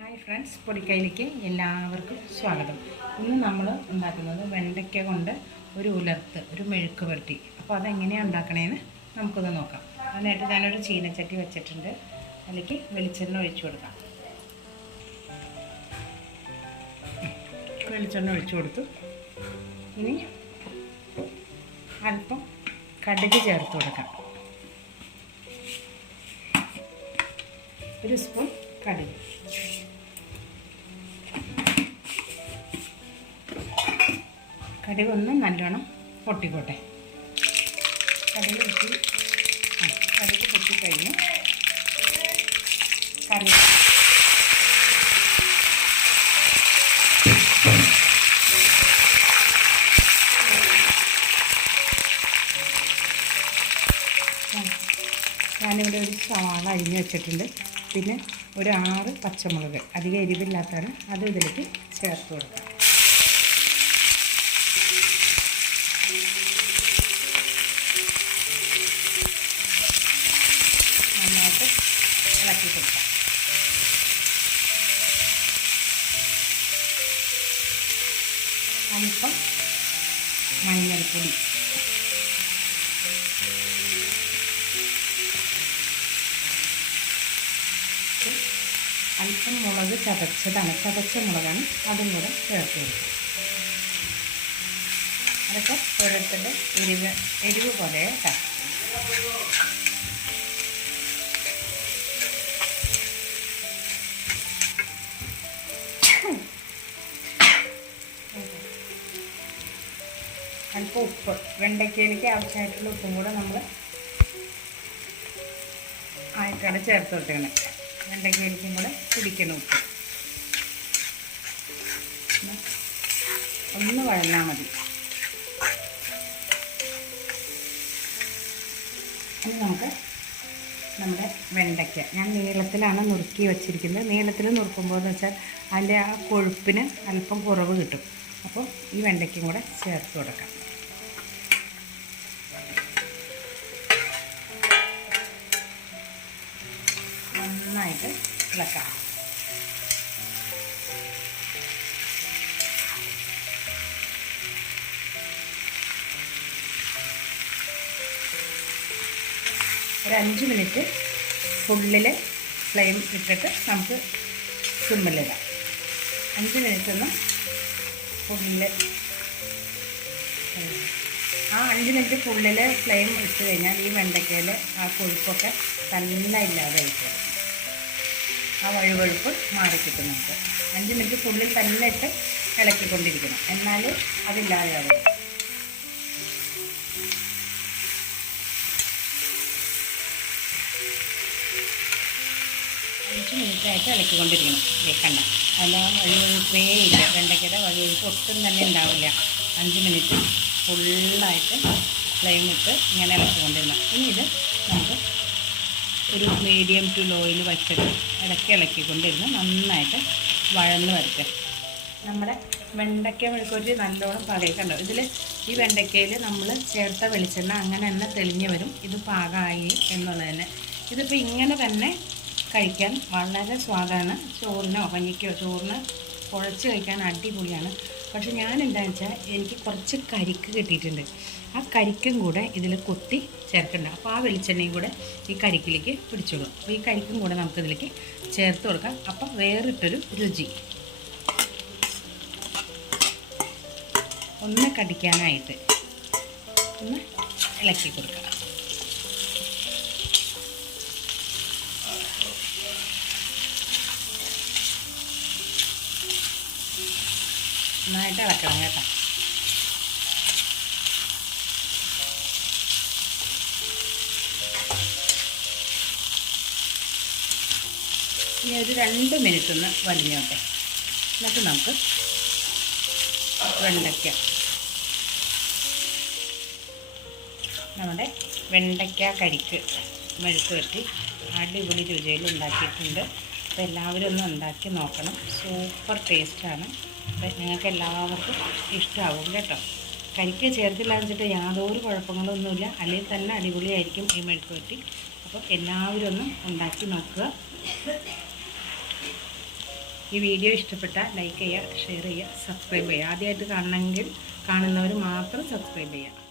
Hi friends പൊടിക്കൈയിലേക്ക് എല്ലാവർക്കും സ്വാഗതം. ഇന്ന് നമ്മൾ ഉണ്ടാക്കുന്നത് വെണ്ടയ്ക്ക കൊണ്ട് ഒരു ഉലർത്ത് ഒരു മെഴുക്ക് പുരട്ടി. അപ്പോൾ അതെങ്ങനെയാണ് ഉണ്ടാക്കണേന്ന് നമുക്കൊന്ന് നോക്കാം. അതിനായിട്ട് ഞാനൊരു ചീനച്ചട്ടി വെച്ചിട്ടുണ്ട്. അതിലേക്ക് വെളിച്ചെണ്ണ ഒഴിച്ചു കൊടുക്കാം. വെളിച്ചെണ്ണ ഒഴിച്ചു കൊടുത്തു. ഇനി അല്പം കടുക് ചേർത്ത് കൊടുക്കാം. ഒരു സ്പൂൺ കടുക്. കടുക് ഒന്ന് നല്ലോണം പൊട്ടിക്കോട്ടെ. കടുക് പൊട്ടി. ആ കടുക് പൊട്ടിക്കഴിഞ്ഞ് കറി. ഞാനിവിടെ ഒരു സവാള അരിഞ്ഞ് വെച്ചിട്ടുണ്ട്. പിന്നെ ഒരു ആറ് പച്ചമുളക്. അധികം എരിവില്ലാത്തതാണ്. അതും ഇതിലേക്ക് ചേർത്ത് കൊടുക്കാം. അല്പം മഞ്ഞൾപ്പൊടി. അല്പം മുളക് ചതച്ചതാണ്. ചതച്ച മുളകാണ് അതും കൂടെ ചേർത്ത് കൊടുക്കും അതൊക്കെ ഓരോരുത്തരുടെ എരിവ് എരിവ് പോലെ കേട്ടോ അല്പം ഉപ്പ് വെണ്ടയ്ക്കയിലേക്ക് ആവശ്യമായിട്ടുള്ള ഉപ്പും കൂടെ നമ്മൾ ആയിട്ടാണ് ചേർത്ത് വിട്ടേക്കണം വെണ്ടയ്ക്കയിലേക്കും കൂടെ കുടിക്കണം ഉപ്പ്. ഒന്ന് വഴന്നാൽ മതി. ഇനി നമുക്ക് നമ്മുടെ വെണ്ടയ്ക്ക. ഞാൻ നീളത്തിലാണ് നുറുക്കി വച്ചിരിക്കുന്നത്. നീളത്തിൽ നുറുക്കുമ്പോൾ എന്ന് വെച്ചാൽ അതിന്റെ ആ കൊഴുപ്പിന് അല്പം കുറവ് കിട്ടും. അപ്പോൾ ഈ വെണ്ടയ്ക്കും കൂടെ ചേർത്ത് കൊടുക്കാം. നന്നായിട്ട് ഇളക്കാം ഒരു അഞ്ച് മിനിറ്റ് ഫുള്ളിൽ ഫ്ലെയിം ഇട്ടിട്ട് നമുക്ക് സിമ്മിലിടാം അഞ്ച് മിനിറ്റ് ഒന്ന് ഫുള്ളിൽ ആ അഞ്ച് മിനിറ്റ് ഫുള്ളിൽ ഫ്ലെയിം ഇട്ട് കഴിഞ്ഞാൽ ഈ വെണ്ടയ്ക്കയിൽ ആ കൊഴുപ്പൊക്കെ തന്നെ ഇല്ലാതെ ആ വഴുവഴുപ്പ് മാറിക്കിട്ടും നമുക്ക് അഞ്ച് മിനിറ്റ് ഫുള്ളിൽ തന്നെ ഇട്ട് ഇളക്കിക്കൊണ്ടിരിക്കണം. എന്നാൽ അതില്ലാതെയാവും അഞ്ച് മിനിറ്റായിട്ട് ഇളക്കിക്കൊണ്ടിരിക്കണം. വെക്കണ്ട. അല്ല വഴുവഴുപ്പേ ഇല്ല. വെണ്ടയ്ക്കയുടെ വഴുവഴുപ്പ് ഒട്ടും തന്നെ ഉണ്ടാവില്ല. അഞ്ച് മിനിറ്റ് ഫുള്ളായിട്ട് ഫ്ലെയിം ഇട്ട് ഇങ്ങനെ ഇളക്കിക്കൊണ്ടിരുന്നു ഇനി ഇത് ഒരു മീഡിയം ടു ലോയിൽ വച്ചിട്ട് ഇടയ്ക്ക് ഇളക്കിക്കൊണ്ടിരുന്ന് നന്നായിട്ട് വഴന്ന് വരട്ടെ. നമ്മുടെ വെണ്ടയ്ക്ക മെഴുക്കുവരട്ടി നല്ലോണം പതയൊക്കെയുണ്ടോ. ഇതിൽ ഈ വെണ്ടയ്ക്കയിൽ നമ്മൾ ചേർത്ത വെളിച്ചെണ്ണ അങ്ങനെ തന്നെ തെളിഞ്ഞു വരും. ഇത് പാകമായി എന്നുള്ളതിന് ഇതിപ്പോൾ ഇങ്ങനെ തന്നെ കഴിക്കാൻ വളരെ സ്വാദാണ്. ചോറിനോ കഞ്ഞിക്കോ ചോറിന് കുഴച്ച് കഴിക്കാൻ അടിപൊളിയാണ്. പക്ഷെ ഞാൻ എന്താണെന്ന് വെച്ചാൽ എനിക്ക് കുറച്ച് കരിക്ക് കിട്ടിയിട്ടുണ്ട്. ആ കരിക്കും കൂടെ ഇതിൽ കൊത്തി ചേർക്കണ്ട. അപ്പോൾ ആ വെളിച്ചെണ്ണയും കൂടെ ഈ കരിക്കിലേക്ക് പിടിച്ചോളും. അപ്പോൾ ഈ കരിക്കും കൂടെ നമുക്കിതിലേക്ക് ചേർത്ത് കൊടുക്കാം. അപ്പം വേറിട്ടൊരു രുചി. ഒന്ന് കടിക്കാനായിട്ട് ഒന്ന് ഇളക്കി കൊടുക്കുക നന്നായിട്ട് ഇളക്കണം കേട്ടോ. ഇനി ഒരു രണ്ട് മിനിറ്റ് ഒന്ന് വലിഞ്ഞോട്ടെ എന്നിട്ട് നമുക്ക് വെണ്ടയ്ക്ക. നമ്മുടെ വെണ്ടയ്ക്ക കരിക്ക് മെഴുക്ക് വെട്ടി അടിപൊളി രുചിയിൽ ഉണ്ടാക്കിയിട്ടുണ്ട്. അപ്പോൾ എല്ലാവരും ഒന്ന് ഉണ്ടാക്കി നോക്കണം. സൂപ്പർ ടേസ്റ്റാണ്. നിങ്ങൾക്ക് എല്ലാവർക്കും ഇഷ്ടമാവും കേട്ടോ. കരിക്ക് ചേർത്തില്ല വെച്ചിട്ട് യാതൊരു കുഴപ്പങ്ങളൊന്നുമില്ല. അല്ലെങ്കിൽ തന്നെ അടിപൊളിയായിരിക്കും ഈ മെഴുക്ക് വെട്ടി അപ്പോൾ എല്ലാവരും ഒന്ന് ഉണ്ടാക്കി നോക്കുക. ഈ വീഡിയോ ഇഷ്ടപ്പെട്ടാൽ ലൈക്ക് ചെയ്യുക ഷെയർ ചെയ്യുക സബ്സ്ക്രൈബ് ചെയ്യുക. ആദ്യമായിട്ട് കാണണമെങ്കിൽ കാണുന്നവർ മാത്രം സബ്സ്ക്രൈബ് ചെയ്യുക.